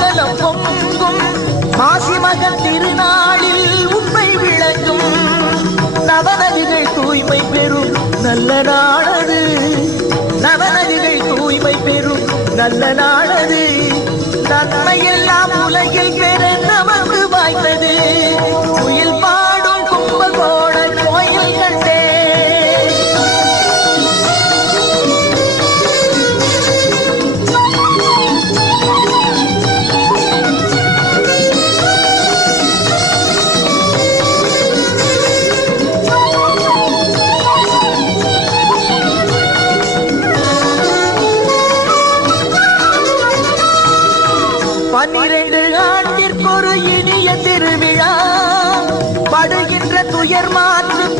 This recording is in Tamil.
மங்களம் பொங்கும் மாசி மகன் திருநாளில் உண்மை விளங்கும் நவநதிகள் தூய்மை பெறும் நல்ல நாளது நவநதிகள் தூய்மை பெறும் நல்ல நாளது நன்மையெல்லாம் உலகில் பெற நமக்கு வாய்த்தது குயில் பாடும் கும்பகோணம் கோயில் கண்டே 12 ஆண்டிற்கொரு இனிய திருவிழா படுகின்ற துயர் மாற்றும்